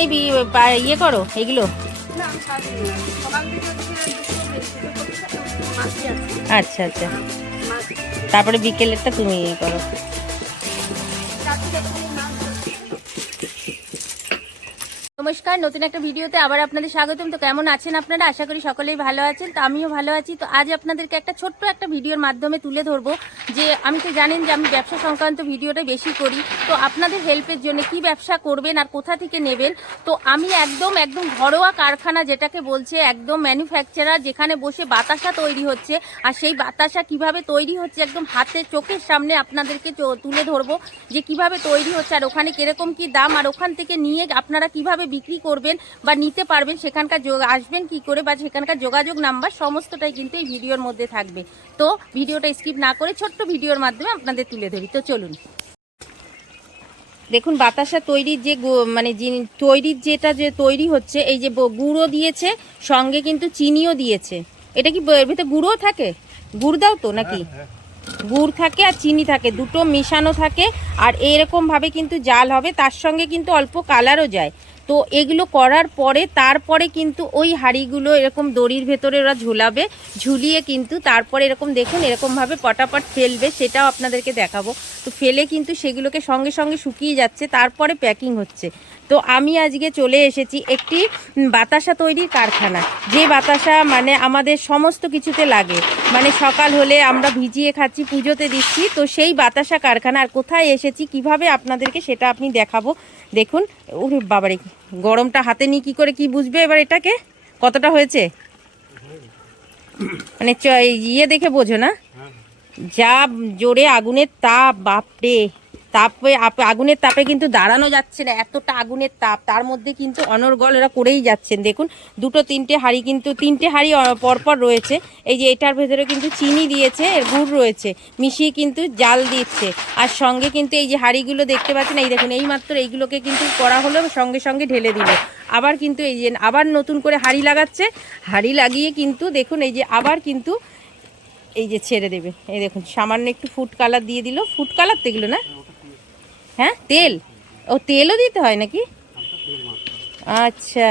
ইয়ে করো এগুলো? আচ্ছা আচ্ছা, তারপরে বিকেলেরটা তুমি ইয়ে করো। নমস্কার, নতুন একটা ভিডিওতে আবার আপনাদের স্বাগতম। তো কেমন আছেন আপনারা? আশা করি সকলেই ভালো আছেন। তো আমিও ভালো আছি। তো আজ আপনাদেরকে একটা ছোট্ট একটা ভিডিওর মাধ্যমে তুলে ধরবো যে আমি তো জানেন যে আমি ব্যবসা সংক্রান্ত ভিডিওটা বেশি করি। তো আপনাদের হেল্পের জন্য কি ব্যবসা করবেন আর কোথা থেকে নেবেন। তো আমি একদম ঘরোয়া কারখানা যেটাকে বলছে, একদম ম্যানুফ্যাকচারার, যেখানে বসে বাতাসা তৈরি হচ্ছে আর সেই বাতাসা কিভাবে তৈরি হচ্ছে একদম হাতে চোখের সামনে আপনাদেরকে তুলে ধরবো যে কিভাবে তৈরি হচ্ছে আর ওখানে কিরকম কি দাম, আর ওখান থেকে নিয়ে আপনারা কিভাবে বিক্রি করবেন বা নিতে পারবেন, সেখানকার আসবেন কি করে বা সেখানকার যোগাযোগ নাম্বার সমস্তটাই কিন্তু এই ভিডিওর মধ্যে থাকবে। তো ভিডিওটা স্কিপ না করে ছোট্ট ভিডিওর মাধ্যমে আপনাদের তুলে ধরি। তো চলুন দেখুন বাতাসা তৈরির যে মানে তৈরির যেটা যে তৈরি হচ্ছে, এই যে গুঁড়ো দিয়েছে, সঙ্গে কিন্তু চিনিও দিয়েছে। এটা কি এর ভিতরে গুঁড়ো থাকে? গুড় দাও তো নাকি? গুড় থাকে আর চিনি থাকে, দুটো মেশানো থাকে। আর এইরকমভাবে কিন্তু জাল হবে, তার সঙ্গে কিন্তু অল্প কালারও যায়। তো এগুলো করার পরে তারপরে কিন্তু ওই হাঁড়িগুলো এরকম দড়ির ভেতরে ওরা ঝুলাবে, ঝুলিয়ে কিন্তু তারপরে এরকম দেখুন এরকমভাবে পটাপট ফেলবে, সেটাও আপনাদেরকে দেখাবো। তো ফেলে কিন্তু সেগুলোকে সঙ্গে সঙ্গে শুকিয়ে যাচ্ছে, তারপরে প্যাকিং হচ্ছে। তো আমি আজকে চলে এসেছি একটি বাতাসা তৈরির কারখানা, যে বাতাসা মানে আমাদের সমস্ত কিছুতে লাগে, মানে সকাল হলে আমরা ভিজিয়ে খাচ্ছি, পুজোতে দিচ্ছি। তো সেই বাতাসা কারখানা আর কোথায় এসেছি, কিভাবে আপনাদেরকে সেটা আপনি দেখাবো। দেখুন, ওরে বাবারে, গরমটা হাতে নিয়ে কী করে কি বুঝবে এবার এটাকে কতটা হয়েছে, মানে ইয়ে দেখে বোঝো না? যা জোরে আগুনের তাপ, বাপরে! আগুনের তাপে কিন্তু দাঁড়ানো যাচ্ছে না, এতটা আগুনের তাপ। তার মধ্যে কিন্তু অনর্গল এরা করেই যাচ্ছেন। দেখুন দুটো তিনটে হাঁড়ি, কিন্তু তিনটে হাঁড়ি পরপর রয়েছে। এই যে এটার ভেতরে কিন্তু চিনি দিয়েছে, গুড় রয়েছে, মিশিয়ে কিন্তু জাল দিচ্ছে। আর সঙ্গে কিন্তু এই যে হাঁড়িগুলো দেখতে পাচ্ছেন, এই দেখুন এইমাত্র এইগুলোকে কিন্তু করা হলো, সঙ্গে সঙ্গে ঢেলে দিল। আবার কিন্তু এই যে আবার নতুন করে হাঁড়ি লাগাচ্ছে, হাঁড়ি লাগিয়ে কিন্তু দেখুন এই যে আবার কিন্তু এই যে ছেড়ে দেবে। এই দেখুন সামান্য একটু ফুড কালার দিয়ে দিল। ফুড কালার তো এগুলো না? হ্যাঁ, তেল। ও তেলও দিতে হয় নাকি? আচ্ছা,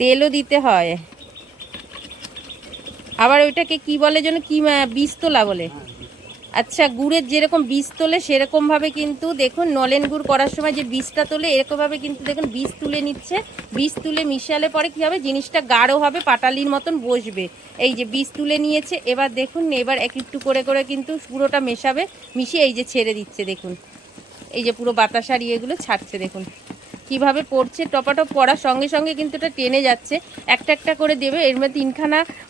তেলও দিতে হয়। আবার ওইটাকে কি বলে যেন, কি বীজ তোলা বলে? আচ্ছা, গুড়ের যেরকম বীজ তোলে সেরকমভাবে কিন্তু দেখুন নলেন গুড় করার সময় যে বীজটা তোলে, এরকমভাবে কিন্তু দেখুন বীজ তুলে নিচ্ছে। বীজ তুলে মিশালে পরে কী হবে, জিনিসটা গাঢ় হবে, পাটালির মতন বসবে। এই যে বীজ তুলে নিয়েছে, এবার দেখুন এবার একটু করে করে কিন্তু পুরোটা মেশাবে, মিশিয়ে এই যে ছেড়ে দিচ্ছে। দেখুন এই যে পুরো বাতাসার ইয়েগুলো ছাড়ছে, দেখুন কিভাবে পড়ছে। টপাটপ পড়ার সঙ্গে সঙ্গে কিন্তু এটা টেনে যাচ্ছে। একটা একটা করে দেবে, এর মধ্যে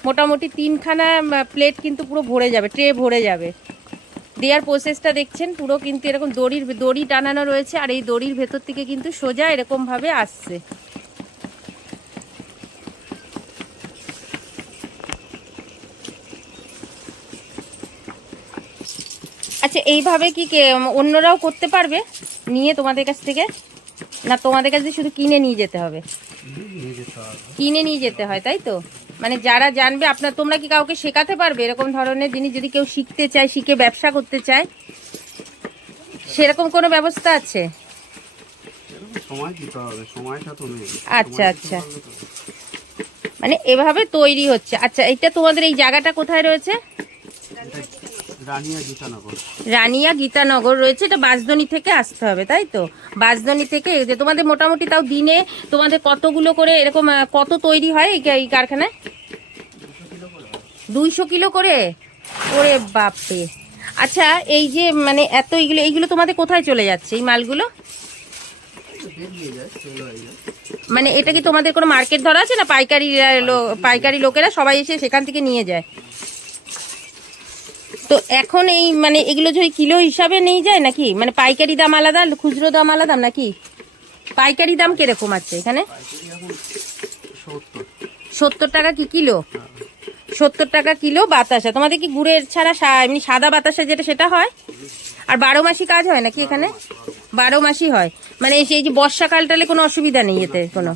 মোটামুটি তিনখানা প্লেট কিন্তু পুরো ভরে যাবে, ট্রে ভরে যাবে। দেওয়ার প্রসেসটা দেখছেন, পুরো কিন্তু এরকম দড়ি টানানো রয়েছে, আর এই দড়ির ভেতর থেকে কিন্তু সোজা এরকমভাবে আসছে। আচ্ছা, এইভাবে কি অন্যরাও করতে পারবে নিয়ে তোমাদের কাছ থেকে, না তোমাদের কাছে শুধু কিনে নিয়ে যেতে হবে? কিনে নিয়ে যেতে হয়, তাই তো? মানে যারা জানবে তোমরা কি কাউকে শেখাতে পারবে এরকম ধরনের জিনিস, যদি কেউ শিখতে চায়, শিখে ব্যবসা করতে চায়, সেরকম কোনো ব্যবস্থা আছে? আচ্ছা আচ্ছা, মানে এভাবে তৈরি হচ্ছে। আচ্ছা, এটা তোমাদের এই জায়গাটা কোথায় রয়েছে? রানিয়া গীতানগর রয়েছে। এটা বাঁশদনি থেকে আসতে হবে, তাই তো? বাঁশদনি থেকে যে তোমাদের মোটামুটি তাও দিনে তোমাদের কতগুলো করে এরকম কত তৈরি হয় এই কারখানায়? 200 কিলো করে? ওরে বাপরে! আচ্ছা, এই যে মানে এত এইগুলো তোমাদের কোথায় চলে যাচ্ছে এই মালগুলো? মানে এটা কি তোমাদের কোনো মার্কেট ধরা আছে, না পাইকারি লোকেরা সবাই এসে সেখান থেকে নিয়ে যায়? তো এখন এই মানে এগুলো যদি কিলো হিসাবে নিয়ে যায় নাকি, মানে পাইকারি দাম আলাদা, খুচরো দাম আলাদা নাকি? পাইকারি দাম কিরকম আছে এখানে? 70 টাকা কি কিলো? 70 টাকা কিলো বাতাসা। তোমাদের কি গুড়ের ছাড়া এমনি সাদা বাতাসা যেটা, সেটা হয়? আর 12 মাসই কাজ হয় নাকি এখানে? 12 মাসই হয়, মানে সেই যে বর্ষাকালটালে কোনো অসুবিধা নেই এতে কোনো?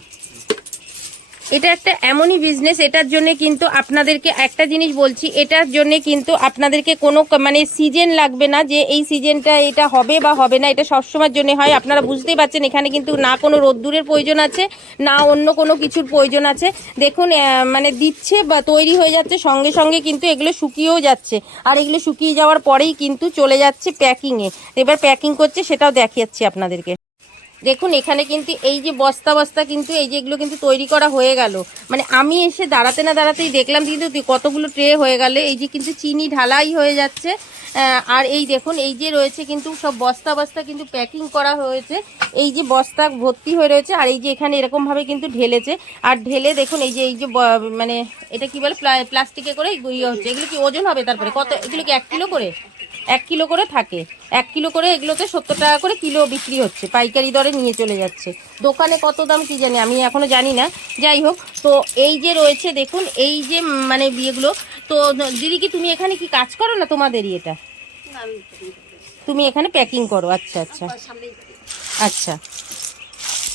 এটা একটা এমনই বিজনেস, এটার জন্য কিন্তু আপনাদেরকে একটা জিনিস বলছি, এটার জন্য কিন্তু আপনাদেরকে কোনো মানে সিজন লাগবে না যে এই সিজনটা এটা হবে বা হবে না, এটা সবসময়ের জন্য হয়। আপনারা বুঝতেই পারছেন এখানে কিন্তু না কোনো রোদ্দুরের প্রয়োজন আছে, না অন্য কোনো কিছুর প্রয়োজন আছে। দেখুন মানে দিচ্ছে বা তৈরি হয়ে যাচ্ছে, সঙ্গে সঙ্গে কিন্তু এগুলো শুকিয়েও যাচ্ছে, আর এগুলো শুকিয়ে যাওয়ার পরেই কিন্তু চলে যাচ্ছে প্যাকিংয়ে। এবার প্যাকিং করছে, সেটাও দেখাচ্ছি আপনাদেরকে। দেখুন এখানে কিন্তু এই যে বস্তা বস্তা কিন্তু এই যে এগুলো কিন্তু তৈরি করা হয়ে গেল, মানে আমি এসে দাঁড়াতে না দাঁড়াতেই দেখলাম কিন্তু কতগুলো ট্রে হয়ে গেল। এই যে কিন্তু চিনি ঢালাই হয়ে যাচ্ছে, আর এই দেখুন এই যে রয়েছে কিন্তু সব বস্তা বস্তা কিন্তু প্যাকিং করা হয়েছে, এই যে বস্তা ভর্তি হয়ে রয়েছে। আর এই যে এখানে এরকমভাবে কিন্তু ঢেলেছে, আর ঢেলে দেখুন এই যে মানে এটা কি বলে প্লাস্টিকে করে ইয়ে হচ্ছে। এগুলো কি ওজন হবে তারপরে কত? এগুলো কি 1 কিলো করে? 1 কিলো করে থাকে, 1 কিলো করে এগুলোতে 70 টাকা করে কিলো বিক্রি হচ্ছে, পাইকারি দরে নিয়ে চলে যাচ্ছে। দোকানে কত দাম কি জানি, আমি এখনো জানি না। যাই হোক, তো এই যে রয়েছে দেখুন এই যে মানে বিয়েগুলো। তো দিদি কি তুমি এখানে কি কাজ করো না তোমাদেরই এটা? তুমি এখানে প্যাকিং করো? আচ্ছা আচ্ছা আচ্ছা।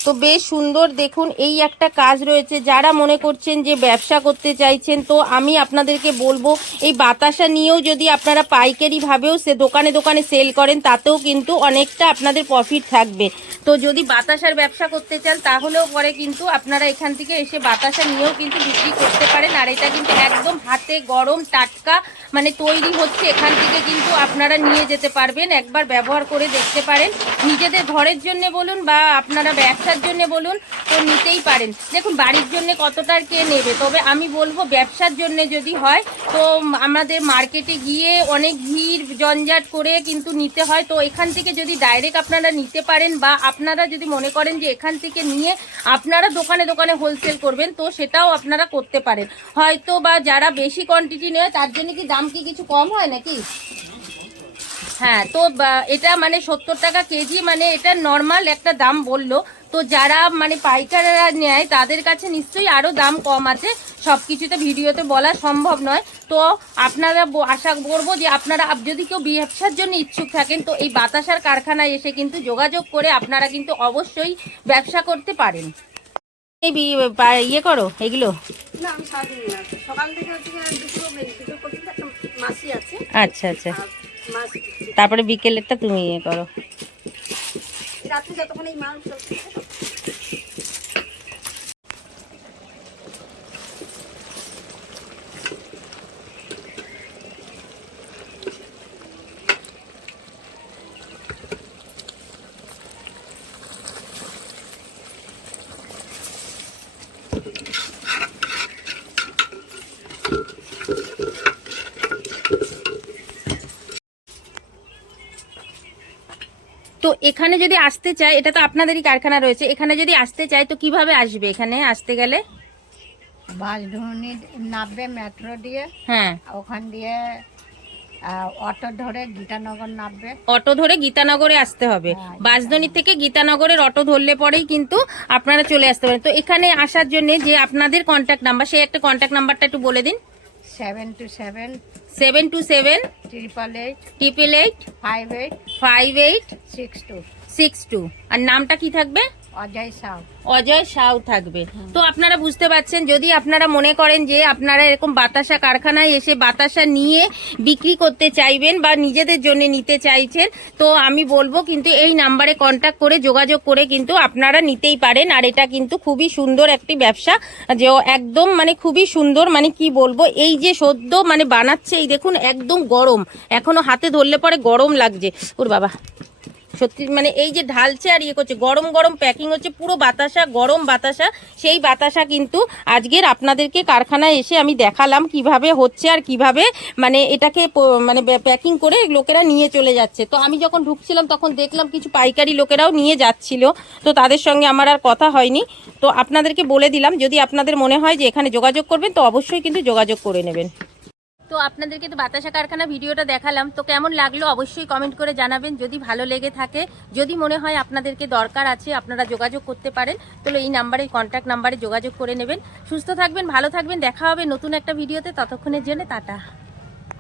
তো বেশ সুন্দর দেখুন এই একটা কাজ রয়েছে। যারা মনে করছেন যে ব্যবসা করতে চাইছেন, তো আমি আপনাদেরকে বলবো এই বাতাসা নিয়েও যদি আপনারা পাইকারিভাবেও সে দোকানে দোকানে সেল করেন, তাতেও কিন্তু অনেকটা আপনাদের প্রফিট থাকবে। তো যদি বাতাসার ব্যবসা করতে চান তাহলেও পরে কিন্তু আপনারা এখান থেকে এসে বাতাসা নিয়েও কিন্তু বিক্রি করতে পারেন। আর এটা কিন্তু একদম হাতে গরম টাটকা মানে তৈরি হচ্ছে, এখান থেকে কিন্তু আপনারা নিয়ে যেতে পারবেন, একবার ব্যবহার করে দেখতে পারেন। নিজেদের ঘরের জন্য বলুন বা আপনারা ব্যবসার জন্য বলুন, তো নিতেই পারেন। দেখুন বাড়ির জন্য কতটার কে নেবে, তবে আমি বলবো ব্যবসার জন্য যদি হয় তো আমাদের মার্কেটে গিয়ে অনেক ভিড় জঞ্জাট করে কিন্তু নিতে হয়। তো এখান থেকে যদি ডাইরেক্ট আপনারা নিতে পারেন বা আপনারা যদি মনে করেন যে এখান থেকে নিয়ে আপনারা দোকানে দোকানে হোলসেল করবেন, তো সেটাও আপনারা করতে পারেন হয়তো। বা যারা বেশি কোয়ান্টিটি নেয় তার জন্য কি দাম কি কিছু কম হয় নাকি? হ্যাঁ, তো এটা মানে 70 টাকা কেজি, মানে এটা নর্মাল একটা দাম বললো। তো যারা মানে পাইকাররা নেয় তাদের কাছে নিশ্চয়ই আরও দাম কম আছে, সব কিছুতে ভিডিওতে বলা সম্ভব নয়। তো আপনারা আশা করবো যে আপনারা যদি কেউ ব্যবসার জন্য ইচ্ছুক থাকেন, তো এই বাতাসার কারখানায় এসে কিন্তু যোগাযোগ করে আপনারা কিন্তু অবশ্যই ব্যবসা করতে পারেন। এই ইয়ে করো এগুলো? আচ্ছা আচ্ছা, তারপরে বিকেলেরটা তুমি ইয়ে করো। তো এখানে যদি আসতে চায়, এটা তো আপনাদেরই কারখানা রয়েছে, এখানে যদি আসতে চায় তো কিভাবে আসবে? এখানে আসতে গেলে বাসঢুনি নামবে মেট্রো দিয়ে, হ্যাঁ ওখান দিয়ে অটো ধরে গীতানগর নামবে। অটো ধরে গীতানগরে আসতে হবে। বাসধনী থেকে গীতানগরের অটো ধরলে পরেই কিন্তু আপনারা চলে আসতে পারেন। তো এখানে আসার জন্য যে আপনাদের কন্ট্যাক্ট নাম্বার, সেই একটা কন্ট্যাক্ট নাম্বারটা একটু বলে দিন। 727 727 888 58 58 62 62। আর নামটা কি থাকবে? অজয় সাউ। অজয় সাউ থাকবে। তো আপনারা বুঝতে পারছেন, যদি আপনারা মনে করেন যে আপনারা এরকম বাতাসা কারখানায় এসে বাতাসা নিয়ে বিক্রি করতে চাইবেন বা নিজেদের জন্য নিতে চাইছেন, তো আমি বলবো কিন্তু এই নাম্বারে কন্ট্যাক্ট করে যোগাযোগ করে কিন্তু আপনারা নিতেই পারেন। আর এটা কিন্তু খুবই সুন্দর একটি ব্যবসা, যে একদম মানে খুবই সুন্দর, মানে কি বলবো, এই যে সদ্য মানে বানাচ্ছে, এই দেখুন একদম গরম, এখনো হাতে ধরলে পরে গরম লাগছে। ওর বাবা, সত্যি মানে এই যে ঢালছে আর ইয়ে করছে, গরম গরম প্যাকিং হচ্ছে, পুরো বাতাসা, গরম বাতাসা। সেই বাতাসা কিন্তু আজকের আপনাদেরকে কারখানায় এসে আমি দেখালাম কিভাবে হচ্ছে আর কিভাবে মানে এটাকে মানে প্যাকিং করে লোকেরা নিয়ে চলে যাচ্ছে। তো আমি যখন ঢুকছিলাম তখন দেখলাম কিছু পাইকারি লোকেরাও নিয়ে যাচ্ছিল, তো তাদের সঙ্গে আমার আর কথা হয়নি। তো আপনাদেরকে বলে দিলাম, যদি আপনাদের মনে হয় যে এখানে যোগাযোগ করবেন তো অবশ্যই কিন্তু যোগাযোগ করে নেবেন। তো আপনাদেরকে তো বাতাসা কারখানা ভিডিওটা দেখালাম, তো কেমন লাগলো অবশ্যই কমেন্ট করে জানাবেন। যদি ভালো লেগে থাকে, যদি মনে হয় আপনাদেরকে দরকার আছে, আপনারা যোগাযোগ করতে পারেন। তো এই নাম্বারে, কন্ট্যাক্ট নাম্বারে যোগাযোগ করে নেবেন। সুস্থ থাকবেন, ভালো থাকবেন, দেখা হবে নতুন একটা ভিডিওতে। ততক্ষণের জন্য টাটা।